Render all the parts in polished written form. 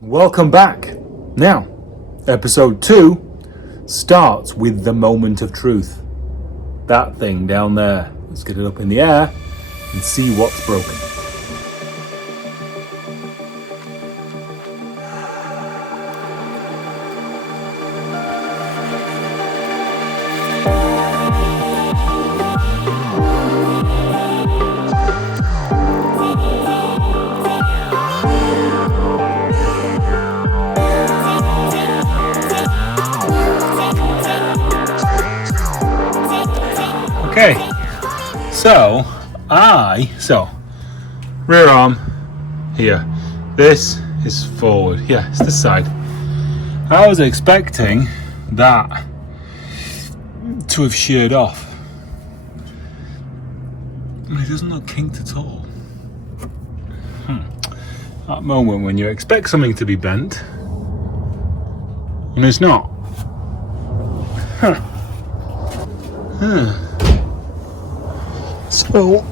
Welcome back. Now, episode 2 starts with the moment of truth. That thing down there. Let's get it up in the air and see what's broken. Okay, so rear arm here. This is forward. Yeah, it's this side. I was expecting that to have sheared off. It doesn't look kinked at all. That moment when you expect something to be bent and it's not. So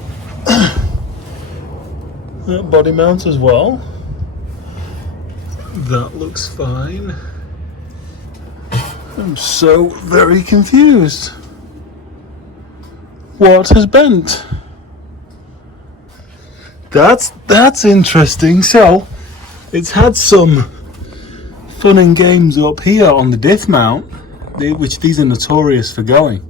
that body mount as well. That looks fine. I'm so very confused. What has bent? That's interesting. So it's had some fun and games up here on the diff mount, which these are notorious for going.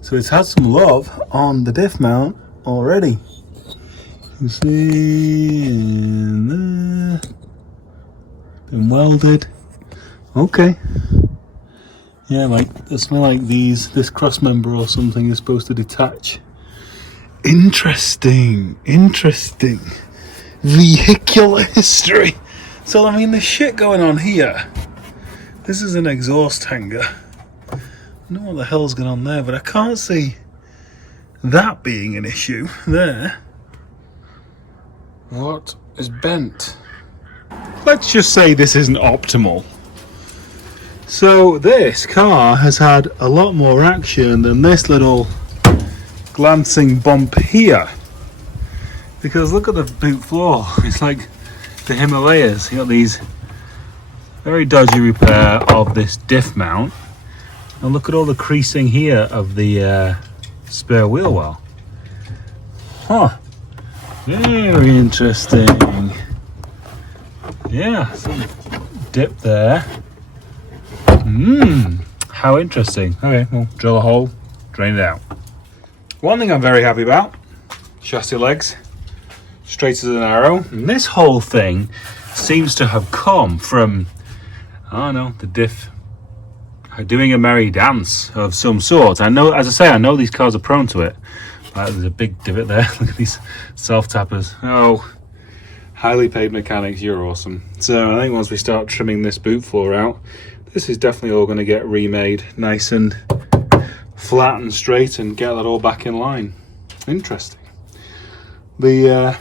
So it's had some love on the diff mount already. You see, in there, been welded. Okay. Yeah, like they smell like this cross member or something is supposed to detach. Interesting. Vehicular history. So I mean, there's shit going on here. This is an exhaust hanger. I don't know what the hell's going on there, but I can't see that being an issue there. What is bent? Let's just say this isn't optimal. So this car has had a lot more action than this little glancing bump here. Because look at the boot floor. It's like the Himalayas. You got these very dodgy repair of this diff mount. And look at all the creasing here of the spare wheel well. Huh. Very interesting. Yeah, some dip there. How interesting. Okay, well, drill a hole, drain it out. One thing I'm very happy about, chassis legs, straight as an arrow. And this whole thing seems to have come from, I don't know, the diff doing a merry dance of some sort. I know, as I say, I know these cars are prone to it. There's a big divot there. Look at these self-tappers. Oh, highly paid mechanics, you're awesome. So I think once we start trimming this boot floor out, this is definitely all going to get remade nice and flat and straight and get that all back in line. Interesting. The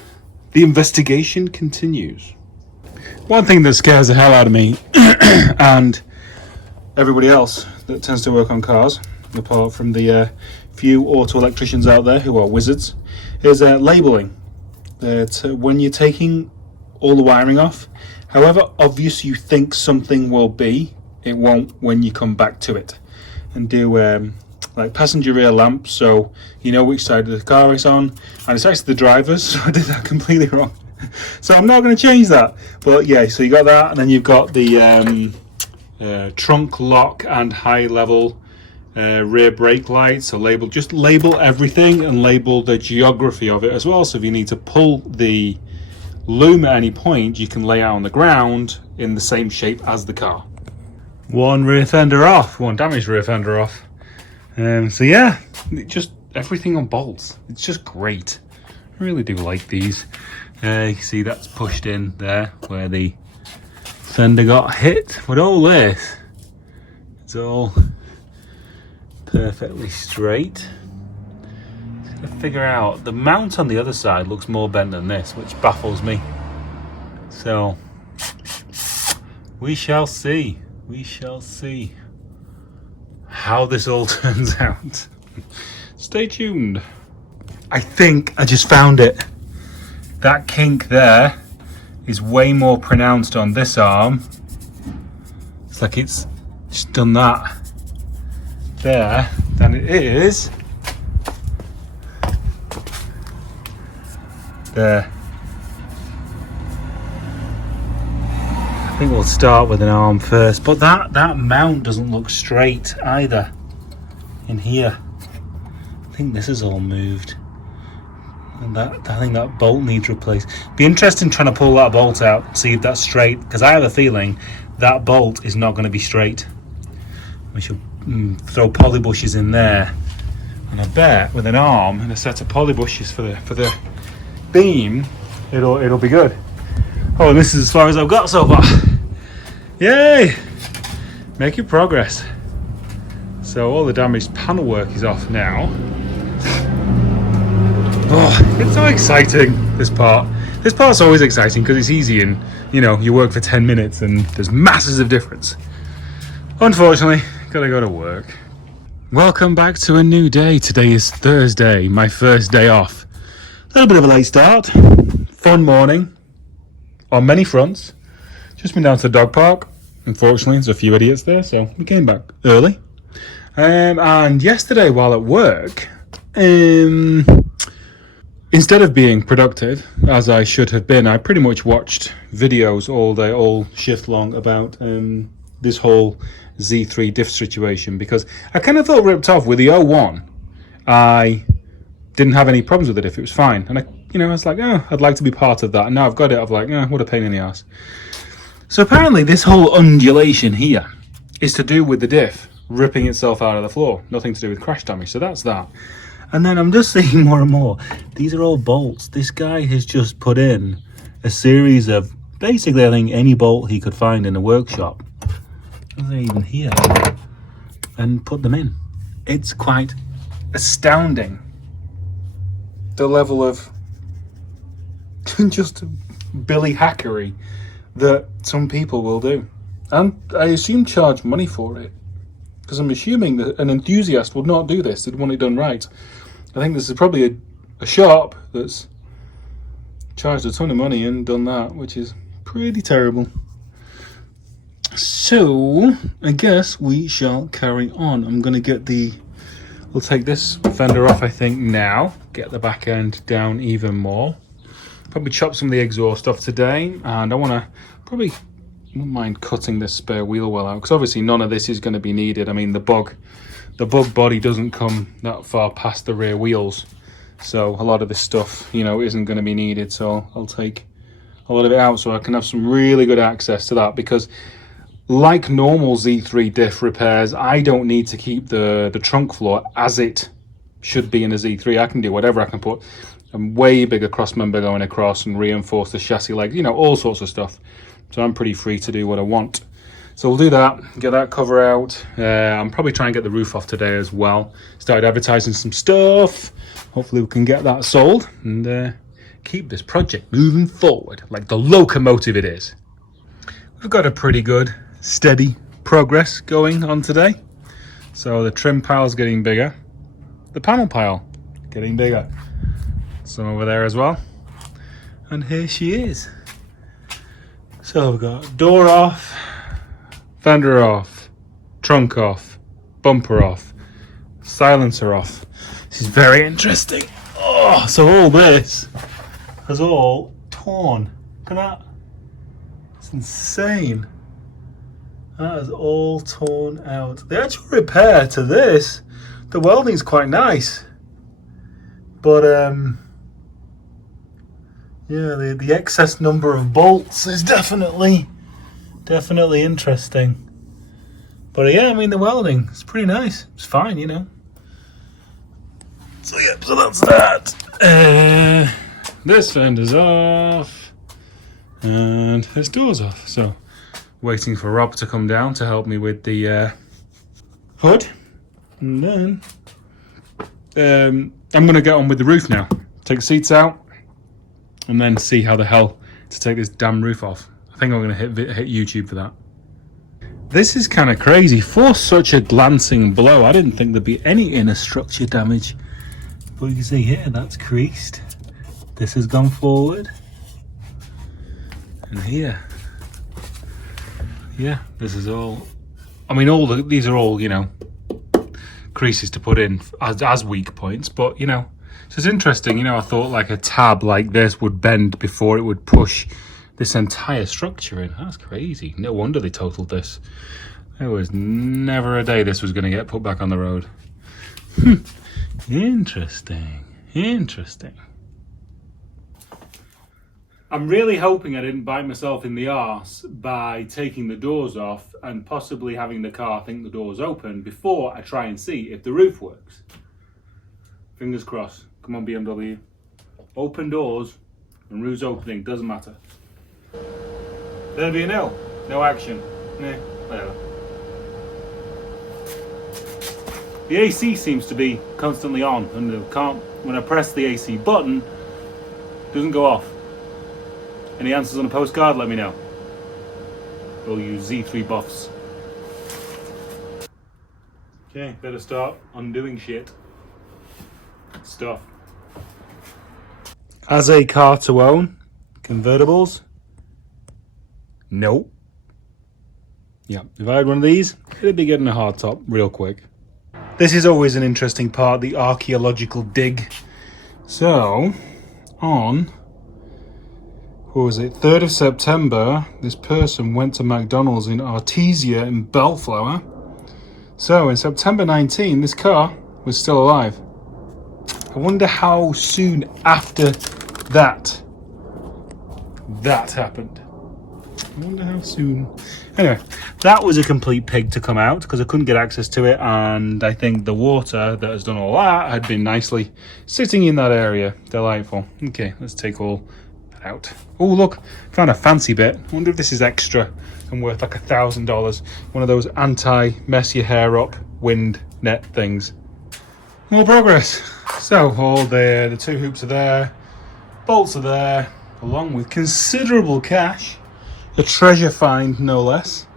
investigation continues. One thing that scares the hell out of me and everybody else that tends to work on cars, apart from the few auto electricians out there who are wizards, is labeling. That when you're taking all the wiring off, however obvious you think something will be, it won't when you come back to it. And do like passenger rear lamps, so you know which side of the car it's on, and it's actually the driver's, so I did that completely wrong. So I'm not going to change that. But yeah, so you got that, and then you've got the trunk lock and high level rear brake lights. So label everything and label the geography of it as well. So if you need to pull the loom at any point, you can lay out on the ground in the same shape as the car. One damaged rear fender off. So yeah, just everything on bolts. It's just great. I really do like these. You can see that's pushed in there where the fender got hit. But all this, it's all perfectly straight. Just gotta figure out, the mount on the other side looks more bent than this, which baffles me. So we shall see. We shall see how this all turns out. Stay tuned. I think I just found it. That kink there is way more pronounced on this arm. It's like it's just done that there than it is there. I think we'll start with an arm first, but that mount doesn't look straight either in here. I think this is all moved, and I think that bolt needs replaced. Be interesting trying to pull that bolt out, see if that's straight, because I have a feeling that bolt is not going to be straight. We should throw poly bushes in there, and I bet with an arm and a set of poly bushes for the beam, it'll be good. Oh, and this is as far as I've got so far. Yay! Making progress. So all the damaged panel work is off now. Oh, it's so exciting, this part. This part's always exciting because it's easy and, you know, you work for 10 minutes and there's masses of difference. Unfortunately, gotta go to work. Welcome back to a new day. Today is Thursday, my first day off. A little bit of a late start. Fun morning on many fronts. Just been down to the dog park. Unfortunately, there's a few idiots there, so we came back early. And yesterday while at work, instead of being productive, as I should have been, I pretty much watched videos all day, all shift long about this whole Z3 diff situation, because I kind of felt ripped off with the 01. I didn't have any problems with it if it was fine. And I was like, oh, I'd like to be part of that. And now I've got it, I'm like, oh, what a pain in the ass. So apparently this whole undulation here is to do with the diff ripping itself out of the floor. Nothing to do with crash damage. So that's that. And then I'm just seeing more and more. These are all bolts. This guy has just put in a series of, basically I think any bolt he could find in a workshop. They're even here. And put them in. It's quite astounding, the level of just billy hackery that some people will do. And I assume charge money for it, because I'm assuming that an enthusiast would not do this. They'd want it done right. I think this is probably a shop that's charged a ton of money and done that, which is pretty terrible. So I guess we shall carry on. I'm going to get we'll take this fender off, I think, now. Get the back end down even more. Probably chop some of the exhaust off today. And I want to wouldn't mind cutting this spare wheel well out, because obviously none of this is going to be needed. I mean, the bug body doesn't come that far past the rear wheels. So a lot of this stuff, isn't going to be needed. So I'll take a lot of it out so I can have some really good access to that, because like normal Z3 diff repairs, I don't need to keep the trunk floor as it should be in a Z3. I can do whatever. I can put a way bigger cross member going across and reinforce the chassis legs, all sorts of stuff. So I'm pretty free to do what I want. So we'll do that, get that cover out. I'm probably trying to get the roof off today as well. Started advertising some stuff. Hopefully we can get that sold and keep this project moving forward like the locomotive it is. We've got a pretty good, steady progress going on today. So the trim pile's getting bigger. The panel pile getting bigger. Some over there as well. And here she is. So we've got door off, fender off, trunk off, bumper off, silencer off. This is very interesting. Oh, so all this has all torn. Look at that. It's insane. That is all torn out. The actual repair to this, the welding's quite nice. But yeah, the excess number of bolts is definitely interesting. But yeah, I mean, the welding is pretty nice. It's fine, So yeah, so that's that. This fender's off, and this door's off. So waiting for Rob to come down to help me with the hood, and then I'm gonna get on with the roof now. Take the seats out, and then see how the hell to take this damn roof off. I think I'm going to hit YouTube for that. This is kind of crazy. For such a glancing blow, I didn't think there'd be any inner structure damage. But you can see here, that's creased. This has gone forward. And here. Yeah, this is all, I mean, these are all, you know, creases to put in as weak points, but, you know, so it's interesting, you know, I thought like a tab like this would bend before it would push this entire structure in. That's crazy. No wonder they totaled this. There was never a day this was going to get put back on the road. Interesting. Interesting. I'm really hoping I didn't bite myself in the arse by taking the doors off and possibly having the car think the door's open before I try and see if the roof works. Fingers crossed. Come on, BMW. Open doors and roof's opening, doesn't matter. There'll be a no. No action. Nah, whatever. The AC seems to be constantly on, and when I press the AC button, it doesn't go off. Any answers on a postcard, let me know. We'll use Z3 buffs. Okay, better start undoing stuff. As a car to own, convertibles? Nope. Yeah, if I had one of these, it'd be getting a hard top real quick. This is always an interesting part, the archaeological dig. So, on, what was it, 3rd of September, this person went to McDonald's in Artesia in Bellflower. So, in September 19, this car was still alive. I wonder how soon after that happened. I wonder how soon. Anyway, that was a complete pig to come out because I couldn't get access to it, and I think the water that has done all that had been nicely sitting in that area. Delightful. Okay, let's take all that out. Oh, look, found a fancy bit. I wonder if this is extra and worth like $1,000. One of those anti-mess your hair up wind net things. More progress. So all there, the 2 hoops are there, bolts are there, along with considerable cash. A treasure find, no less.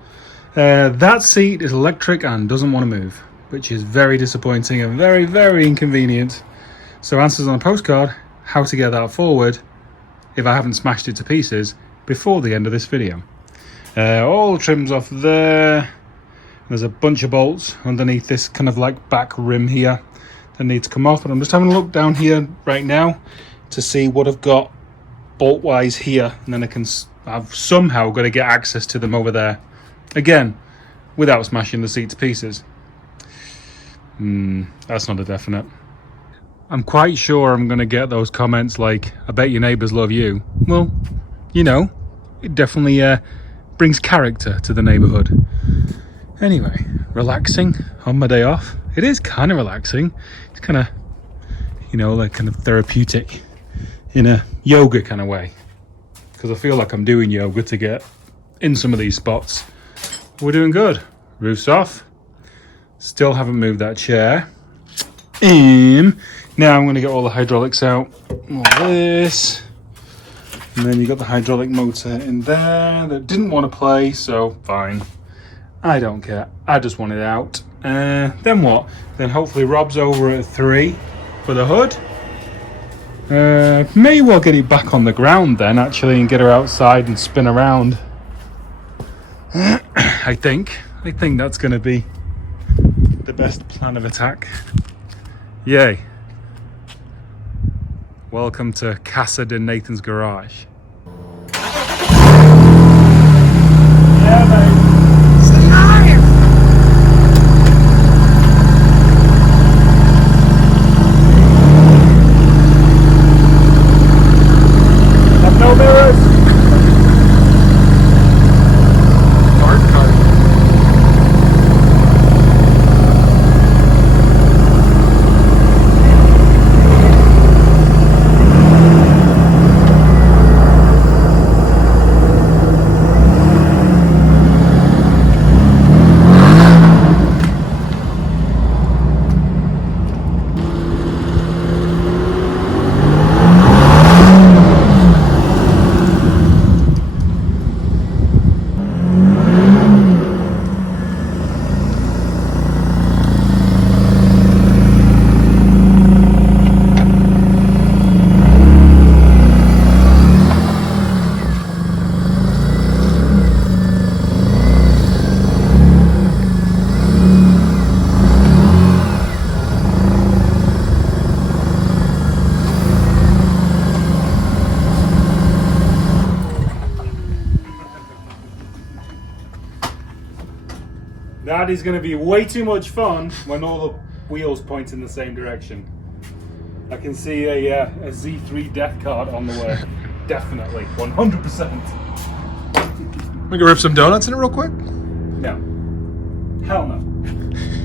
That seat is electric and doesn't want to move, which is very disappointing and very, very inconvenient. So answers on a postcard, how to get that forward if I haven't smashed it to pieces before the end of this video. All trims off there. There's a bunch of bolts underneath this kind of like back rim here that need to come off, but I'm just having a look down here right now to see what I've got bolt wise here, and then I've somehow got to get access to them over there again without smashing the seat to pieces. That's not a definite. I'm quite sure I'm going to get those comments like, I bet your neighbours love you. Well, you know, it definitely brings character to the neighbourhood. Anyway, relaxing on my day off. It is kind of relaxing. It's kind of, you know, like kind of therapeutic in a yoga kind of way. Because I feel like I'm doing yoga to get in some of these spots. We're doing good. Roof's off. Still haven't moved that chair. Now I'm going to get all the hydraulics out. All this. And then you got the hydraulic motor in there that didn't want to play, so fine. I don't care. I just want it out. Then what? Then hopefully Rob's over at 3 for the hood. May well get it back on the ground then, actually, and get her outside and spin around. I think that's going to be the best plan of attack. Yay. Welcome to Cassard and Nathan's garage. Yeah, mate. It's alive! Have no mirrors. That is going to be way too much fun when all the wheels point in the same direction. I can see a Z3 death card on the way. Definitely, 100%. We can rip some donuts in it real quick? No. Hell no.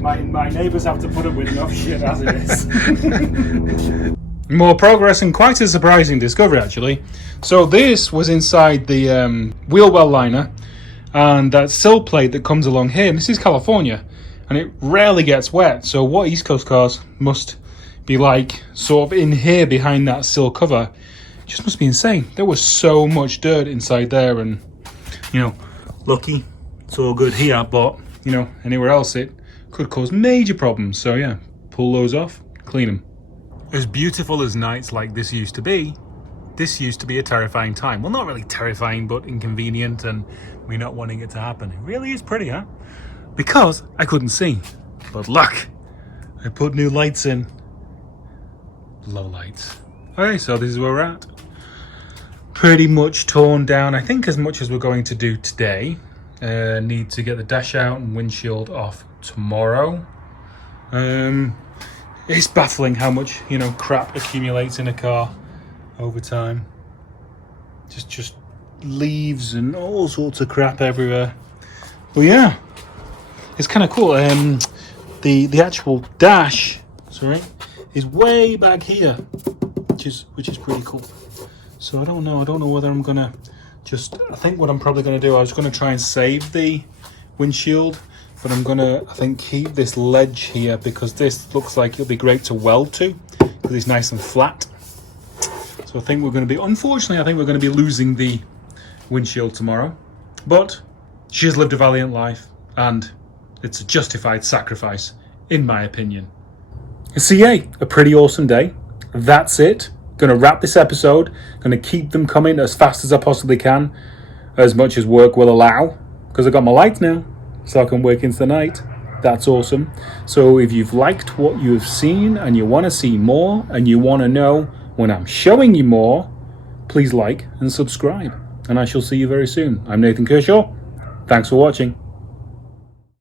My neighbours have to put up with enough shit as it is. More progress and quite a surprising discovery, actually. So this was inside the wheel well liner, and that sill plate that comes along here. This is California, and it rarely gets wet. So what East Coast cars must be like, sort of in here behind that sill cover, just must be insane. There was so much dirt inside there, and you know, lucky it's all good here, but you know, anywhere else it could cause major problems. So yeah, pull those off, clean them. As beautiful as nights like this used to be a terrifying time. Well, not really terrifying, but inconvenient, and me not wanting it to happen. It really is pretty, huh? Because I couldn't see. But look, I put new lights in. Low lights. Okay, so this is where we're at. Pretty much torn down, I think, as much as we're going to do today. Need to get the dash out and windshield off tomorrow. It's baffling how much, you know, crap accumulates in a car over time. Just leaves and all sorts of crap everywhere. But yeah, it's kind of cool. The actual dash, sorry, is way back here, which is pretty cool. So I don't know whether I'm gonna I think what I'm probably gonna do, I was gonna try and save the windshield, but I'm gonna, I think, keep this ledge here because this looks like it'll be great to weld to because it's nice and flat. So I think we're going to be, unfortunately, I think we're going to be losing the windshield tomorrow. But she has lived a valiant life, and it's a justified sacrifice, in my opinion. So yeah, a pretty awesome day. That's it. Going to wrap this episode. Going to keep them coming as fast as I possibly can, as much as work will allow, because I've got my lights now, so I can work into the night. That's awesome. So if you've liked what you've seen and you want to see more and you want to know when I'm showing you more, please like and subscribe. And I shall see you very soon. I'm Nathan Kershaw. Thanks for watching.